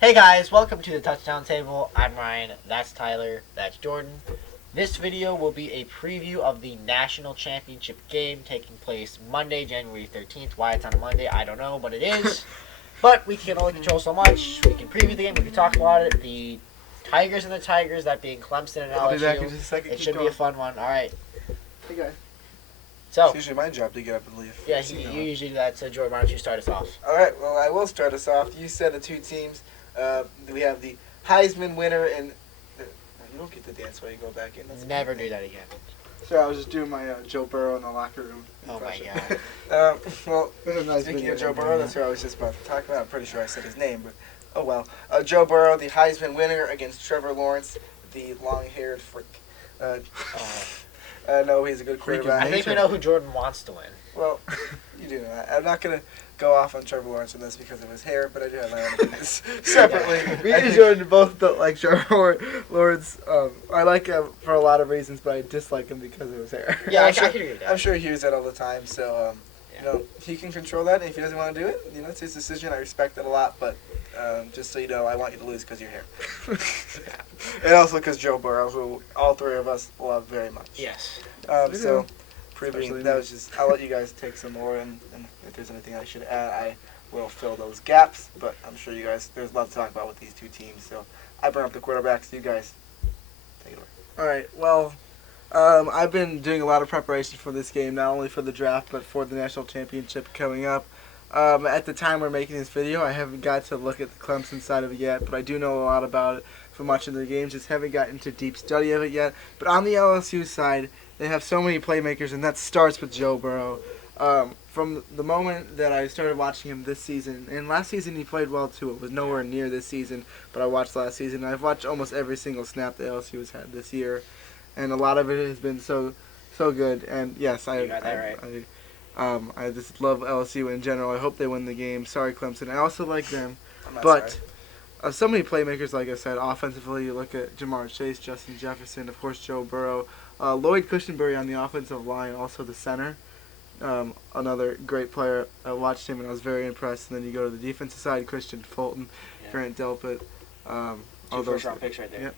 Hey guys, welcome to the Touchdown Table. I'm Ryan, that's Tyler, that's Jordan. This video will be a preview of the national championship game taking place Monday, January 13th. Why it's on a Monday, I don't know, but it is. But we can only control so much. We can preview the game, we can talk about it. The Tigers and the Tigers, that being Clemson and LSU. I'll be back in just a second. It should be a fun one. Alright. Hey guys. So, It's usually my job to get up and leave. yeah, you usually do that. So, Jordan, why don't you start us off? Alright, well, I will start us off. You said the two teams. We have the Heisman winner and... you don't get the dance while you go back in. That's Never do that again. Sorry, I was just doing my Joe Burrow in the locker room. Oh my impression. god. Well, speaking of Joe Burrow, that's what I was just about to talk about. I'm pretty sure I said his name, but oh well. Joe Burrow, the Heisman winner against Trevor Lawrence, the long-haired freak. No, he's a good quarterback. I think we know who Jordan wants to win. Well, you do know that. I'm not going to go off on Trevor Lawrence on this because of his hair, but I do have my own opinions separately. Me and Jordan both don't like Trevor Lawrence. I like him for a lot of reasons, but I dislike him because of his hair. Yeah, I I'm sure, can agree with that. I'm sure he hears that all the time, so he can control that. And if he doesn't want to do it, it's his decision. I respect it a lot, but just so you know, I want you to lose because of your hair. And also because Joe Burrow, who all three of us love very much. Yes. So, Especially previewing, that was just, I'll let you guys take some more, and if there's anything I should add, I will fill those gaps, but I'm sure you guys, there's a lot to talk about with these two teams, so I bring up the quarterbacks, you guys take it away. All right. Well, I've been doing a lot of preparation for this game, not only for the draft, but for the national championship coming up. At the time we're making this video, I haven't got to look at the Clemson side of it yet, but I do know a lot about it from watching the games. Just haven't gotten into deep study of it yet. But on the LSU side, they have so many playmakers, and that starts with Joe Burrow. From the moment that I started watching him this season, and last season he played well too. It was nowhere near this season, but I watched last season. I've watched almost every single snap that LSU has had this year, and a lot of it has been so good. And yes, You got that right. I just love LSU in general. I hope they win the game. Sorry, Clemson. I also like them, I'm not but sorry. so many playmakers. Like I said, offensively, you look at Jamar Chase, Justin Jefferson, of course, Joe Burrow. Lloyd Cushenberry on the offensive line, also the center. Another great player. I watched him and I was very impressed. And then you go to the defensive side, Christian Fulton, Grant Delpit. Two first-round picks right there. Yep.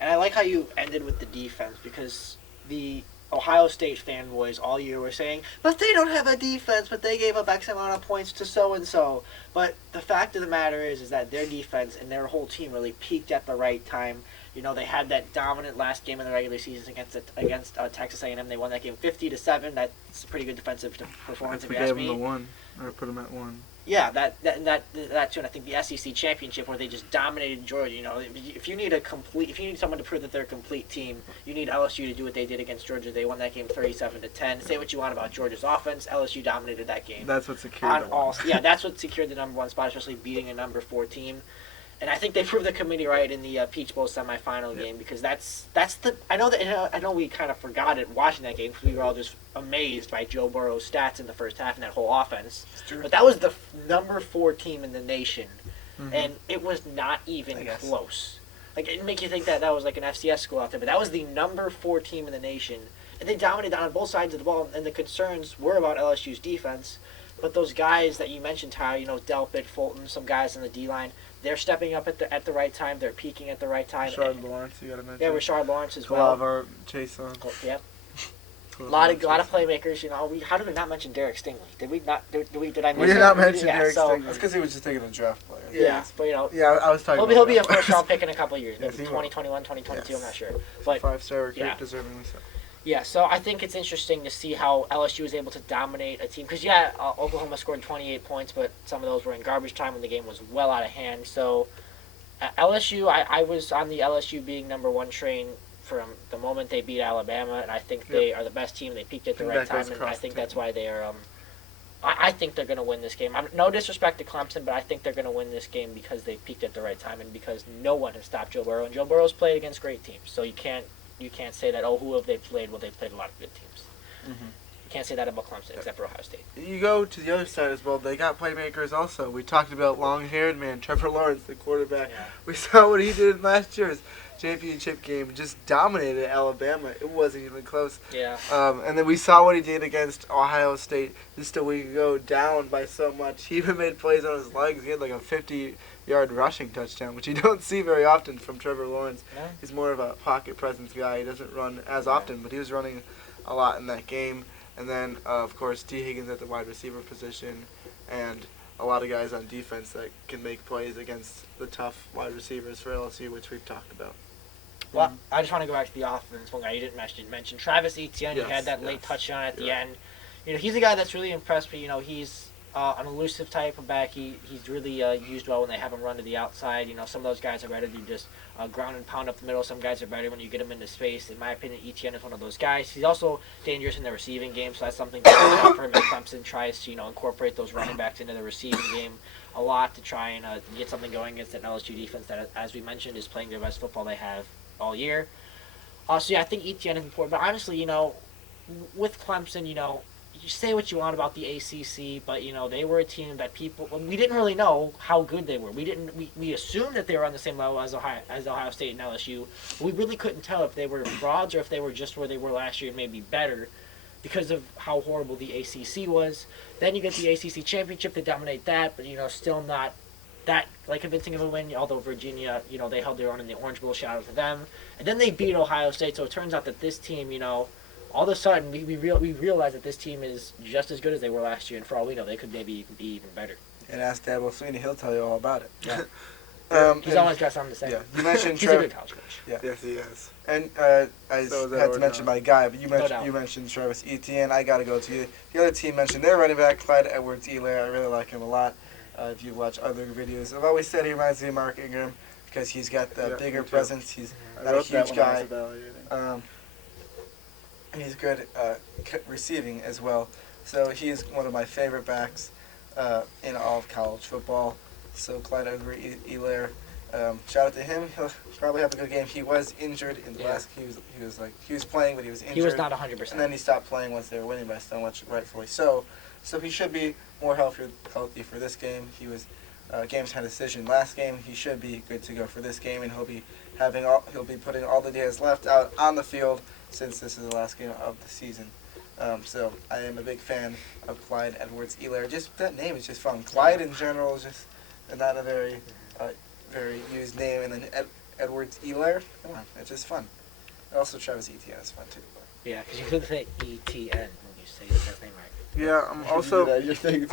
And I like how you ended with the defense because the Ohio State fanboys all year were saying, but they don't have a defense, but they gave up X amount of points to so-and-so. But the fact of the matter is that their defense and their whole team really peaked at the right time. They had that dominant last game in the regular season against Texas A&M. They won that game 50-7. That's a pretty good defensive performance, if you ask me. Gave them the one, or put them at one. Yeah, that too, and I think the SEC championship where they just dominated Georgia. If you need someone to prove that they're a complete team, you need LSU to do what they did against Georgia. They won that game 37-10. Say what you want about Georgia's offense, LSU dominated that game. That's what secured the one. Yeah, that's what secured the number one spot, especially beating a number 4 team. And I think they proved the committee right in the Peach Bowl semifinal game because that's the I know we kind of forgot it watching that game because we were all just amazed by Joe Burrow's stats in the first half and that whole offense. But that was the number 4 team in the nation, and it was not even close. Like it make you think that was like an FCS school out there, but that was the number 4 team in the nation, and they dominated on both sides of the ball. And the concerns were about LSU's defense. But those guys that you mentioned, Ty, Delpit, Fulton, some guys on the D-line, they're stepping up at the right time. They're peaking at the right time. Rashard Lawrence, you got to mention. Yeah, Rashard Lawrence as well. Kalavar, Chase on. Yep. A lot of playmakers. How did we not mention Derek Stingley? Did we not? Did I miss We did not mention Derek Stingley. That's because he was just taking a draft player. Yeah, but Yeah, I was talking about he'll be a first-round pick in a couple of years. Yes, Maybe he will. 2021, 2022, Yes. I'm not sure. But 5-star recruit, yeah. deservingly so. Yeah, so I think it's interesting to see how LSU was able to dominate a team. Because, Oklahoma scored 28 points, but some of those were in garbage time when the game was well out of hand. So, LSU, I was on the LSU being number 1 train from the moment they beat Alabama, and I think they are the best team. They peaked at the right time, and I think that's why they are I think they're going to win this game. No disrespect to Clemson, but I think they're going to win this game because they peaked at the right time and because no one has stopped Joe Burrow. And Joe Burrow's played against great teams, so you can't say that, who have they played? Well, they've played a lot of good teams. You can't say that about Clemson, except for Ohio State. You go to the other side as well. They got playmakers also. We talked about long-haired man, Trevor Lawrence, the quarterback. Yeah. We saw what he did in last year's championship game. Just dominated Alabama. It wasn't even close. Yeah. And then we saw what he did against Ohio State just a week ago, down by so much. He even made plays on his legs. He had like a 50 yard rushing touchdown, which you don't see very often from Trevor Lawrence. Yeah. He's more of a pocket presence guy. He doesn't run as often, but he was running a lot in that game. And then, of course, T. Higgins at the wide receiver position, and a lot of guys on defense that can make plays against the tough wide receivers for LSU, which we've talked about. Well, I just want to go back to the offense. One guy you didn't mention Travis Etienne. Yes, He had that late yes. touchdown at the end. He's a guy that's really impressed me. He's an elusive type of back. He's really used well when they have him run to the outside. Some of those guys are better to just ground and pound up the middle. Some guys are better when you get them into space. In my opinion, Etienne is one of those guys. He's also dangerous in the receiving game, so that's something to watch out for him. If Clemson tries to incorporate those running backs into the receiving game a lot to try and get something going against an LSU defense that, as we mentioned, is playing the best football they have all year. I think Etienne is important. But honestly, with Clemson, you say what you want about the ACC, but they were a team that we didn't really know how good they were. We assumed that they were on the same level as Ohio State and LSU. But we really couldn't tell if they were frauds or if they were just where they were last year and maybe better because of how horrible the ACC was. Then you get the ACC championship, they dominate that, but still not that convincing of a win. Although Virginia, they held their own in the Orange Bowl. Shout out to them. And then they beat Ohio State. So it turns out that this team, all of a sudden, we realize that this team is just as good as they were last year, and for all we know, they could maybe be even better. And ask Dabo Sweeney, he'll tell you all about it. Yeah. He's always got something to say. Yeah, you mentioned He's a good college coach. Yeah. Yes, he is. And I So is had to that mention Oregon. my guy, but doubt. you mentioned Travis Etienne. I got to go to you. The other team mentioned their running back, Clyde Edwards-Helaire. I really like him a lot. If you watch other videos, I've always said he reminds me of Mark Ingram because he's got the bigger me too. presence. He's I not a wrote that huge when I was guy. evaluating. And he's good receiving as well. So he's one of my favorite backs in all of college football. So Clyde Edwards-Helaire, shout out to him. He'll probably have a good game. He was injured in the last. He was playing, but he was injured. He was not 100%. And then he stopped playing once they were winning by so much, rightfully so. So he should be more healthy for this game. He was game time decision last game. He should be good to go for this game, and he'll be putting all the days left out on the field since this is the last game of the season. So I am a big fan of Clyde Edwards-Helaire. Just that name is just fun. Clyde in general is just not a very used name, and then Edwards-Helaire. Come on, it's just fun. And also Travis Etienne is fun too. Yeah, because you could say ETN when you say his last name right. Yeah,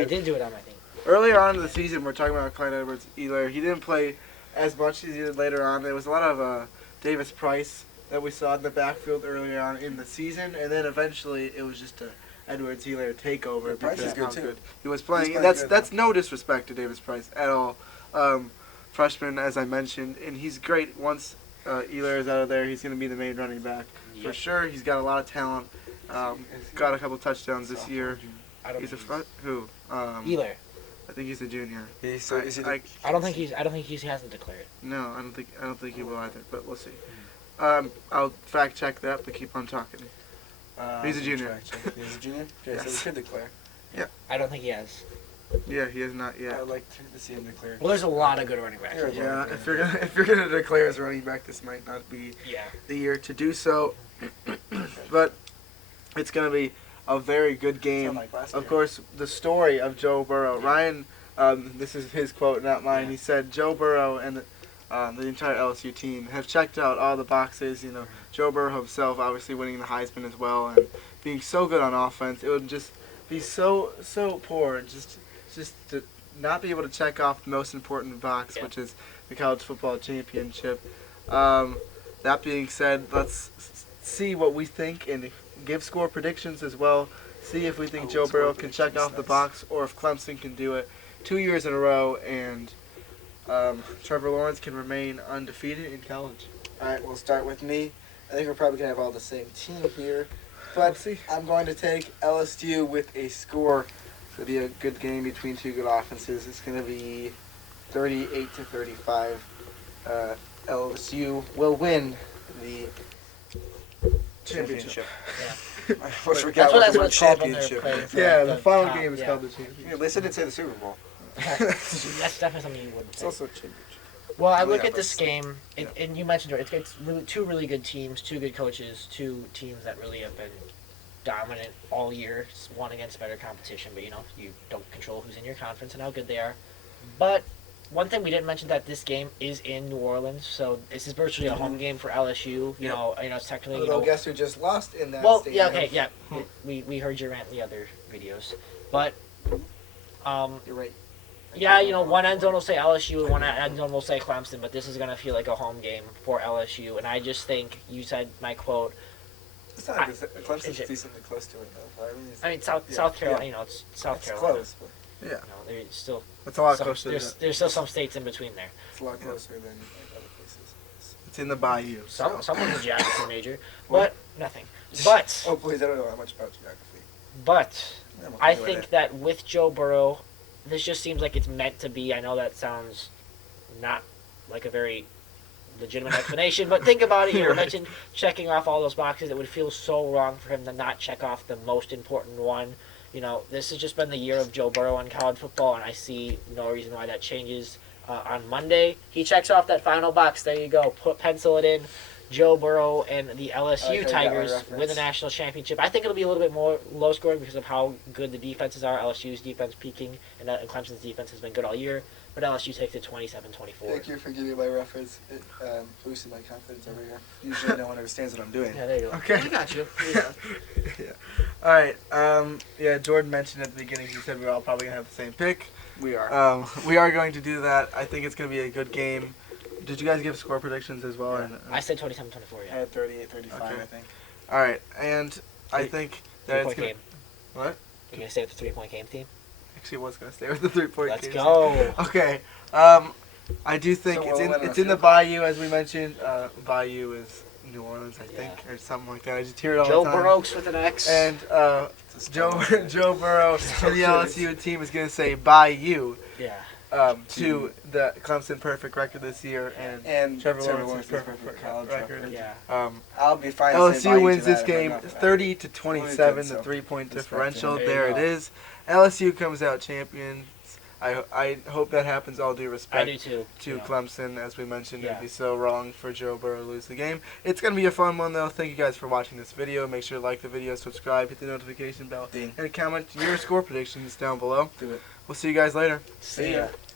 I did do it on my thing. earlier on in the season, we're talking about Clyde Edwards-Helaire. He didn't play as much as he did later on. There was a lot of Davis Price that we saw in the backfield earlier on in the season, and then eventually it was just a Edwards-Helaire takeover. Yeah, Price because is good how too. He was playing. He's playing That's good, no disrespect to Davis Price at all. Freshman, as I mentioned, and he's great. Once Helaire is out of there, he's going to be the main running back for sure. He's got a lot of talent. Got a couple touchdowns this year. He's a front. Who? Helaire. I think he's a junior. I don't think he hasn't declared. No, I don't think he will either. But we'll see. I'll fact check that, but keep on talking. He's a junior. He's a junior? Okay, so he Yes. could declare. I don't think he has. Yeah, he has not yet. I would like to see him declare. Well, there's a lot of good running backs. Yeah. Yeah, if you're gonna declare as running back, this might not be Yeah. the year to do so. But it's gonna be a very good game. Like last Of year. course, the story of Joe Burrow. Ryan, this is his quote, not mine. He said Joe Burrow and the entire LSU team have checked out all the boxes. You know, Joe Burrow himself obviously winning the Heisman as well and being so good on offense. It would just be so poor just to not be able to check off the most important box, which is the college football championship. That being said, let's see what we think and give score predictions as well. See if we think Joe Burrow can check off the box or if Clemson can do it 2 years in a row and Trevor Lawrence can remain undefeated in college. All right, we'll start with me. I think we're probably going to have all the same team here. But see. I'm going to take LSU with a score. It'll be a good game between two good offenses. It's going to be 38-35. LSU will win the championship. Yeah. I almost forgot That's what what the it's word called when they're championship playing is. for Yeah, the the final top, game is yeah. called the championship. Yeah, listen and say the Super Bowl. That's definitely something you wouldn't It's say. also a championship. Well, I Oh, look yeah, at this but- game, and you mentioned it. It's really two really good teams, two good coaches, two teams that really have been dominant all year. It's one against better competition, but you don't control who's in your conference and how good they are. But one thing we didn't mention that this game is in New Orleans, so this is virtually a home game for LSU. You know, it's technically. Although guess who just lost in that Well, stadium? yeah, okay, yeah. We heard your rant in the other videos, but You're right. yeah, you know, one end zone will say LSU and one end zone will say Clemson, but this is gonna feel like a home game for LSU, and I just think you said my quote. It's not like Clemson's decently close to it though. I mean, South Carolina, you know, it's South It's Carolina. close, but Yeah. You know, there's still It's a lot some, closer. there's still some states in between there. it's a lot closer than other places. It's in the Bayou. Someone's a geography major, but nothing. But Oh please, I don't know how much about geography. but I'm I okay with think it. that with Joe Burrow, this just seems like it's meant to be. I know that sounds not like a very legitimate explanation, but think about it. You Right. mentioned checking off all those boxes. It would feel so wrong for him to not check off the most important one. You know, this has just been the year of Joe Burrow in college football, and I see no reason why that changes. On Monday, he checks off that final box. There you go. Pencil it in. Joe Burrow and the LSU Tigers win the national championship. I think it'll be a little bit more low scoring because of how good the defenses are. LSU's defense peaking, and Clemson's defense has been good all year. But LSU takes it 27-24. Thank you for giving my reference. It boosted my confidence over here. Usually no one understands what I'm doing. Yeah, there you go. Okay. We got you. Yeah. All right. Yeah, Jordan mentioned at the beginning. He said we're all probably gonna have the same pick. We are. We are going to do that. I think it's gonna be a good game. Did you guys give score predictions as well? Yeah. I said 27-24. I Yeah. had 38-35, Okay. I think. All right, and I think that it's 3-point gonna. game. What? You're gonna stay with the 3-point game team? Actually, was gonna stay with the 3-point. Let's game. go. Okay. I do think So it's we'll in win on it's in the field. Bayou as we mentioned. Bayou is New Orleans, I think, or something like that. I just hear it all Joe the time. Burrows with an X. And It's a Joe spell. Joe Burrow So and the good. LSU team is gonna say Bayou yeah. to the Clemson perfect record this year and Trevor Trevor Lawrence's Lawrence's perfect college record. record. Yeah. I'll be fine saying LSU Bayou wins to this that, but game not for that. 30-27, So the 3-point respect differential. him. There There it you go. is. LSU comes out champions. I hope that happens. All due I respect do too. to you know. Clemson, as we mentioned. Yeah. It'd be so wrong for Joe Burrow to lose the game. It's going to be a fun one, though. Thank you guys for watching this video. Make sure to like the video, subscribe, hit the notification bell, Ding. and comment your score predictions down below. Do it. We'll see you guys later. See ya.